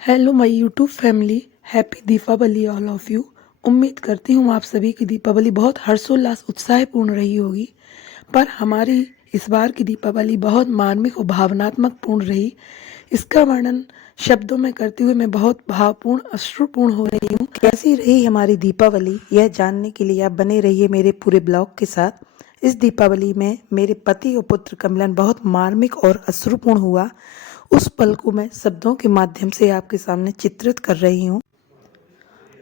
Hello my YouTube family, happy Deepavali all of you. उम्मीद करती हूँ आप सभी की दीपावली बहुत हर्षोल्लास उत्साहपूर्ण रही होगी। पर हमारी इस बार की दीपावली बहुत मार्मिक और भावनात्मक पूर्ण रही। इसका वर्णन शब्दों में करते हुए मैं बहुत भावपूर्ण अश्रुपूर्ण हो रही हूँ। कैसी रही हमारी दीपावली, यह जानने के लिए आप बने रहिए मेरे पूरे ब्लॉग के साथ। इस दीपावली में मेरे पति और पुत्र का मिलन बहुत मार्मिक और अश्रुपूर्ण हुआ। उस पल को मैं शब्दों के माध्यम से आपके सामने चित्रित कर रही हूँ।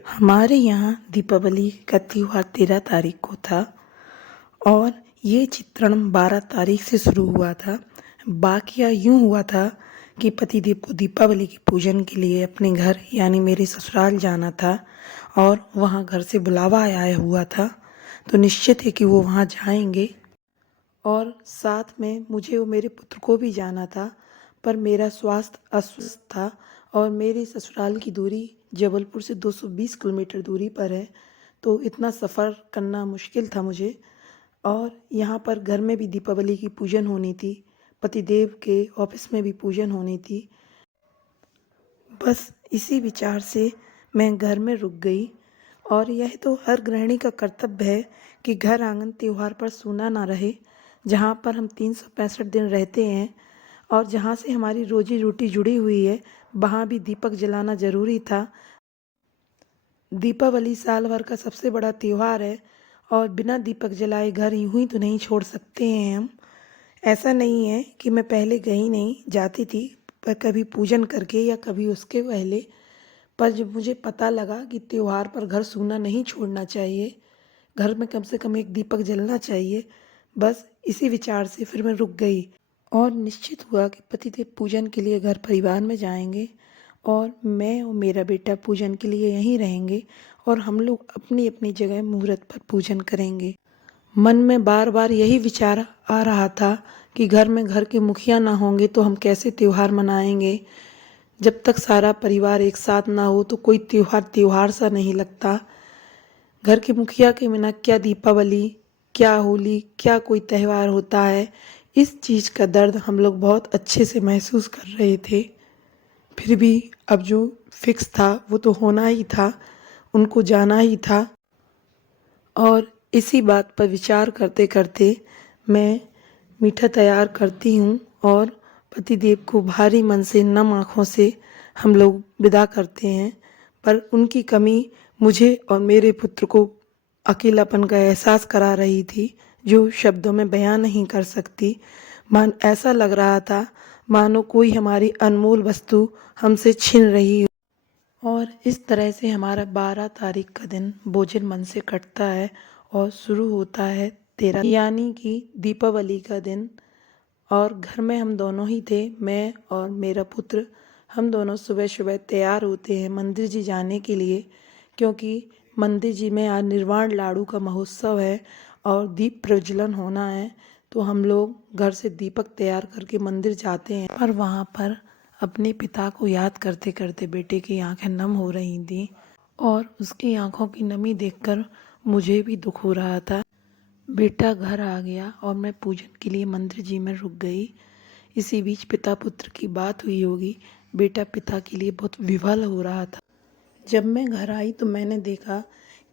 हमारे यहाँ दीपावली का त्यौहार 13 तारीख को था और ये चित्रण 12 तारीख से शुरू हुआ था। वाकया यूँ हुआ था कि पतिदेव को दीपावली के पूजन के लिए अपने घर यानी मेरे ससुराल जाना था और वहाँ घर से बुलावा आया हुआ था, तो निश्चित है कि वो वहाँ जाएंगे और साथ में मुझे और मेरे पुत्र को भी जाना था। पर मेरा स्वास्थ्य अस्वस्थ था और मेरे ससुराल की दूरी जबलपुर से 220 किलोमीटर दूरी पर है, तो इतना सफ़र करना मुश्किल था मुझे। और यहाँ पर घर में भी दीपावली की पूजन होनी थी, पतिदेव के ऑफिस में भी पूजन होनी थी। बस इसी विचार से मैं घर में रुक गई। और यह तो हर गृहिणी का कर्तव्य है कि घर आंगन त्योहार पर सूना ना रहे। जहाँ पर हम 365 दिन रहते हैं और जहाँ से हमारी रोजी रोटी जुड़ी हुई है, वहाँ भी दीपक जलाना ज़रूरी था। दीपावली साल भर का सबसे बड़ा त्यौहार है और बिना दीपक जलाए घर यूं ही तो नहीं छोड़ सकते हैं हम। ऐसा नहीं है कि मैं पहले कहीं नहीं जाती थी, पर कभी पूजन करके या कभी उसके पहले। पर जब मुझे पता लगा कि त्योहार पर घर सूना नहीं छोड़ना चाहिए, घर में कम से कम एक दीपक जलना चाहिए, बस इसी विचार से फिर मैं रुक गई। और निश्चित हुआ कि पतिदेव पूजन के लिए घर परिवार में जाएंगे और मैं और मेरा बेटा पूजन के लिए यहीं रहेंगे और हम लोग अपनी अपनी जगह मुहूर्त पर पूजन करेंगे। मन में बार बार यही विचार आ रहा था कि घर में घर के मुखिया ना होंगे तो हम कैसे त्यौहार मनाएंगे। जब तक सारा परिवार एक साथ ना हो तो कोई त्यौहार त्यौहार सा नहीं लगता। घर के मुखिया के बिना क्या दीपावली, क्या होली, क्या कोई त्यौहार होता है। इस चीज़ का दर्द हम लोग बहुत अच्छे से महसूस कर रहे थे। फिर भी अब जो फिक्स था वो तो होना ही था, उनको जाना ही था। और इसी बात पर विचार करते करते मैं मीठा तैयार करती हूँ और पतिदेव को भारी मन से नम आँखों से हम लोग विदा करते हैं। पर उनकी कमी मुझे और मेरे पुत्र को अकेलापन का एहसास करा रही थी, जो शब्दों में बयां नहीं कर सकती। मान ऐसा लग रहा था मानो कोई हमारी अनमोल वस्तु हमसे छीन रही हो। और इस तरह से हमारा 12 तारीख का दिन भोजन मन से कटता है और शुरू होता है 13 यानी कि दीपावली का दिन। और घर में हम दोनों ही थे, मैं और मेरा पुत्र। हम दोनों सुबह सुबह तैयार होते हैं मंदिर जी जाने के लिए, क्योंकि मंदिर जी में आज निर्वाण लाडू का महोत्सव है और दीप प्रज्वलन होना है। तो हम लोग घर से दीपक तैयार करके मंदिर जाते हैं। पर वहाँ पर अपने पिता को याद करते करते बेटे की आंखें नम हो रही थीं और उसकी आंखों की नमी देखकर मुझे भी दुख हो रहा था। बेटा घर आ गया और मैं पूजन के लिए मंदिर जी में रुक गई। इसी बीच पिता पुत्र की बात हुई होगी। बेटा पिता के लिए बहुत विवल हो रहा था। जब मैं घर आई तो मैंने देखा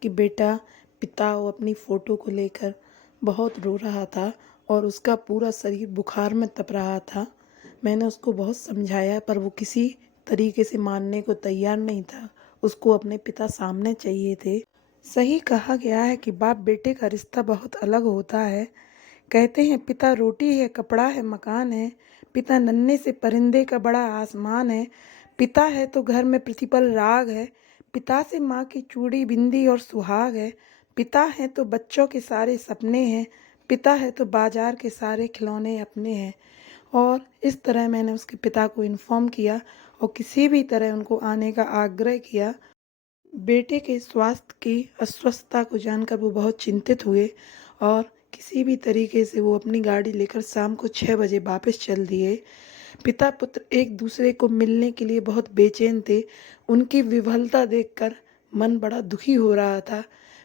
कि बेटा पिता और अपनी फ़ोटो को लेकर बहुत रो रहा था और उसका पूरा शरीर बुखार में तप रहा था। मैंने उसको बहुत समझाया पर वो किसी तरीके से मानने को तैयार नहीं था। उसको अपने पिता सामने चाहिए थे। सही कहा गया है कि बाप बेटे का रिश्ता बहुत अलग होता है। कहते हैं पिता रोटी है, कपड़ा है, मकान है। पिता नन्हे से परिंदे का बड़ा आसमान है। पिता है तो घर में प्रतिपल राग है। पिता से माँ की चूड़ी बिंदी और सुहाग है। पिता है तो बच्चों के सारे सपने हैं। पिता है तो बाजार के सारे खिलौने अपने हैं। और इस तरह मैंने उसके पिता को इन्फॉर्म किया और किसी भी तरह उनको आने का आग्रह किया। बेटे के स्वास्थ्य की अस्वस्थता को जानकर वो बहुत चिंतित हुए और किसी भी तरीके से वो अपनी गाड़ी लेकर शाम को 6 बजे वापस चल दिए। पिता पुत्र एक दूसरे को मिलने के लिए बहुत बेचैन थे। उनकी विफलता देखकर मन बड़ा दुखी हो रहा था।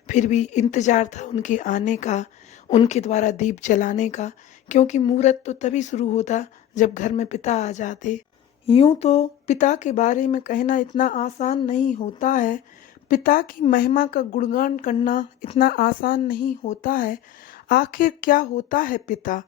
फिर भी इंतज़ार था उनके आने का, उनके द्वारा दीप जलाने का, क्योंकि मुहूर्त तो तभी शुरू होता जब घर में पिता आ जाते। यूं तो पिता के बारे में कहना इतना आसान नहीं होता है, पिता की महिमा का गुणगान करना इतना आसान नहीं होता है। आखिर क्या होता है पिता?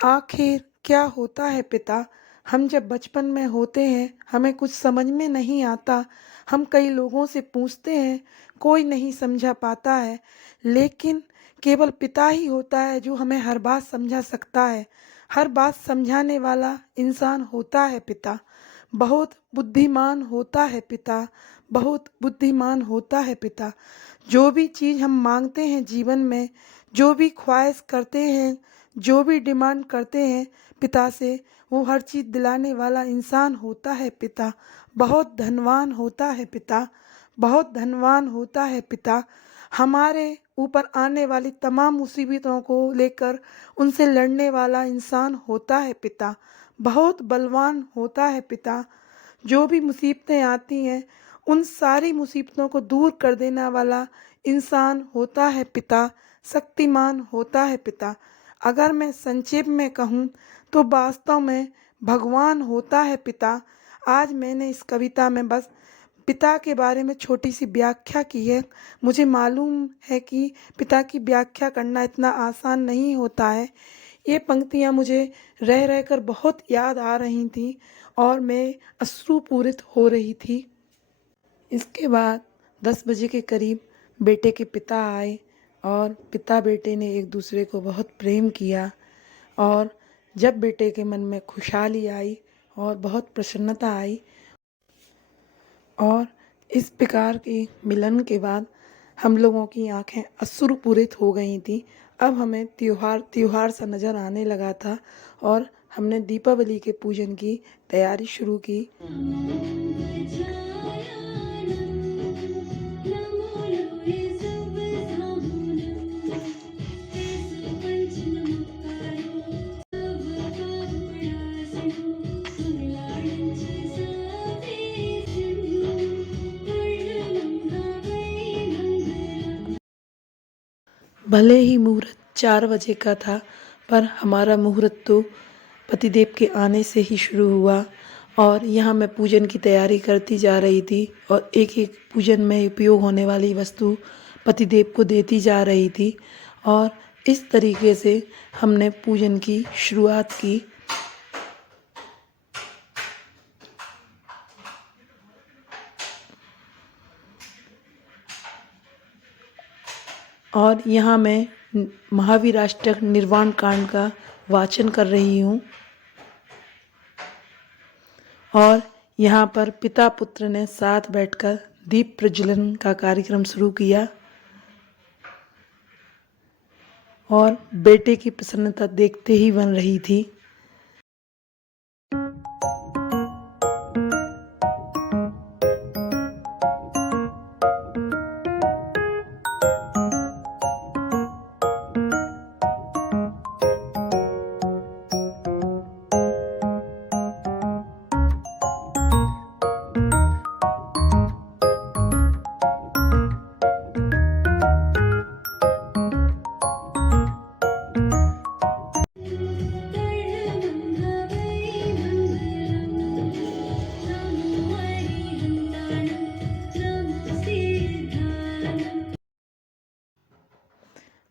आखिर क्या होता है पिता? हम जब बचपन में होते हैं हमें कुछ समझ में नहीं आता। हम कई लोगों से पूछते हैं, कोई नहीं समझा पाता है। लेकिन केवल पिता ही होता है जो हमें हर बात समझा सकता है। हर बात समझाने वाला इंसान होता है पिता। बहुत बुद्धिमान होता है पिता। बहुत बुद्धिमान होता है पिता। जो भी चीज़ हम मांगते हैं जीवन में, जो भी ख्वाहिश करते हैं, जो भी डिमांड करते हैं पिता से, वो हर चीज़ दिलाने वाला इंसान होता है पिता। बहुत धनवान होता है पिता। बहुत धनवान होता है पिता। हमारे ऊपर आने वाली तमाम मुसीबतों को लेकर उनसे लड़ने वाला इंसान होता है पिता। बहुत बलवान होता है पिता। जो भी मुसीबतें आती हैं उन सारी मुसीबतों को दूर कर देने वाला इंसान होता है पिता। शक्तिमान होता है पिता। अगर मैं संक्षेप में कहूँ तो वास्तव में भगवान होता है पिता। आज मैंने इस कविता में बस पिता के बारे में छोटी सी व्याख्या की है। मुझे मालूम है कि पिता की व्याख्या करना इतना आसान नहीं होता है। ये पंक्तियाँ मुझे रह रहकर बहुत याद आ रही थीं और मैं अश्रुपूरित हो रही थी। इसके बाद 10 बजे के करीब बेटे के पिता आए और पिता बेटे ने एक दूसरे को बहुत प्रेम किया। और जब बेटे के मन में खुशहाली आई और बहुत प्रसन्नता आई और इस प्रकार के मिलन के बाद हम लोगों की आंखें अश्रुपूरित हो गई थी। अब हमें त्योहार सा नज़र आने लगा था और हमने दीपावली के पूजन की तैयारी शुरू की। भले ही मुहूर्त 4 बजे का था, पर हमारा मुहूर्त तो पतिदेव के आने से ही शुरू हुआ। और यहाँ मैं पूजन की तैयारी करती जा रही थी और एक एक पूजन में उपयोग होने वाली वस्तु पतिदेव को देती जा रही थी। और इस तरीके से हमने पूजन की शुरुआत की। और यहाँ मैं महावीराष्टक निर्वाण कांड का वाचन कर रही हूँ। और यहाँ पर पिता पुत्र ने साथ बैठकर दीप प्रज्वलन का कार्यक्रम शुरू किया और बेटे की प्रसन्नता देखते ही बन रही थी।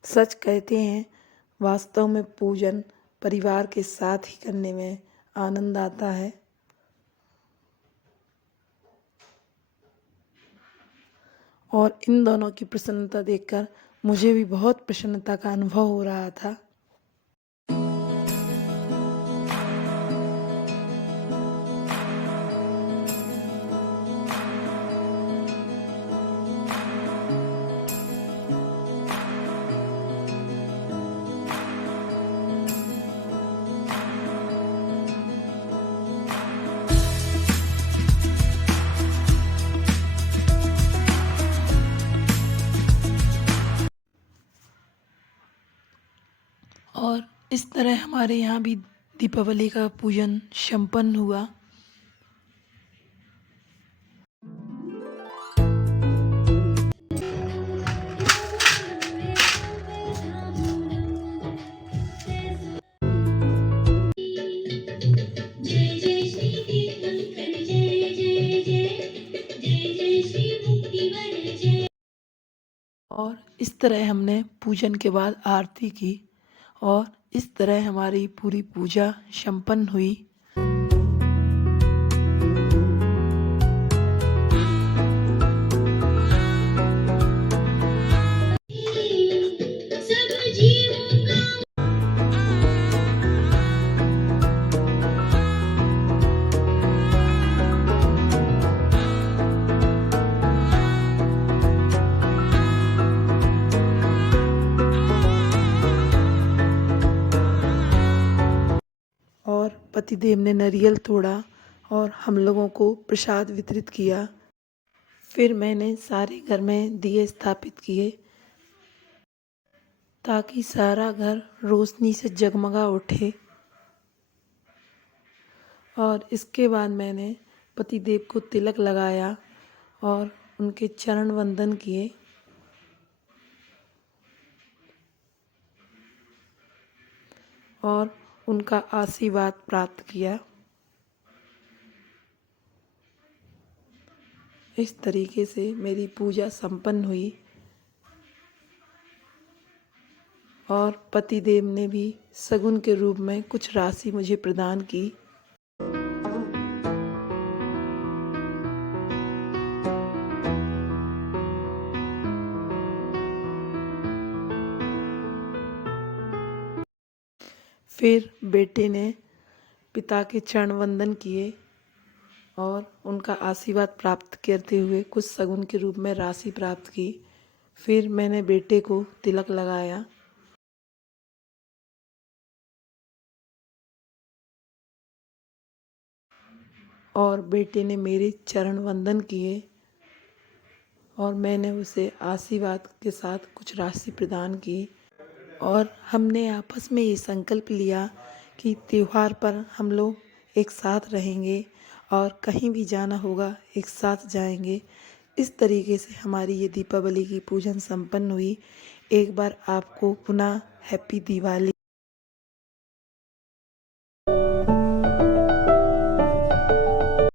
सच कहते हैं, वास्तव में पूजन परिवार के साथ ही करने में आनंद आता है। और इन दोनों की प्रसन्नता देखकर मुझे भी बहुत प्रसन्नता का अनुभव हो रहा था। और इस तरह हमारे यहाँ भी दीपावली का पूजन संपन्न हुआ। जय जय श्री तीर्थंकर जय जय जय जय जय श्री मुक्तिवर जय। और इस तरह हमने पूजन के बाद आरती की और इस तरह हमारी पूरी पूजा संपन्न हुई। सब जीवों का और पतिदेव ने नारियल तोड़ा और हम लोगों को प्रसाद वितरित किया। फिर मैंने सारे घर में दिए स्थापित किए ताकि सारा घर रोशनी से जगमगा उठे। और इसके बाद मैंने पतिदेव को तिलक लगाया और उनके चरण वंदन किए। और उनका आशीर्वाद प्राप्त किया। इस तरीके से मेरी पूजा संपन्न हुई और पतिदेव ने भी शगुन के रूप में कुछ राशि मुझे प्रदान की। फिर बेटे ने पिता के चरण वंदन किए और उनका आशीर्वाद प्राप्त करते हुए कुछ शगुन के रूप में राशि प्राप्त की। फिर मैंने बेटे को तिलक लगाया और बेटे ने मेरे चरण वंदन किए और मैंने उसे आशीर्वाद के साथ कुछ राशि प्रदान की। और हमने आपस में ये संकल्प लिया कि त्योहार पर हम लोग एक साथ रहेंगे और कहीं भी जाना होगा एक साथ जाएंगे। इस तरीके से हमारी ये दीपावली की पूजन संपन्न हुई। एक बार आपको पुनः हैप्पी दिवाली।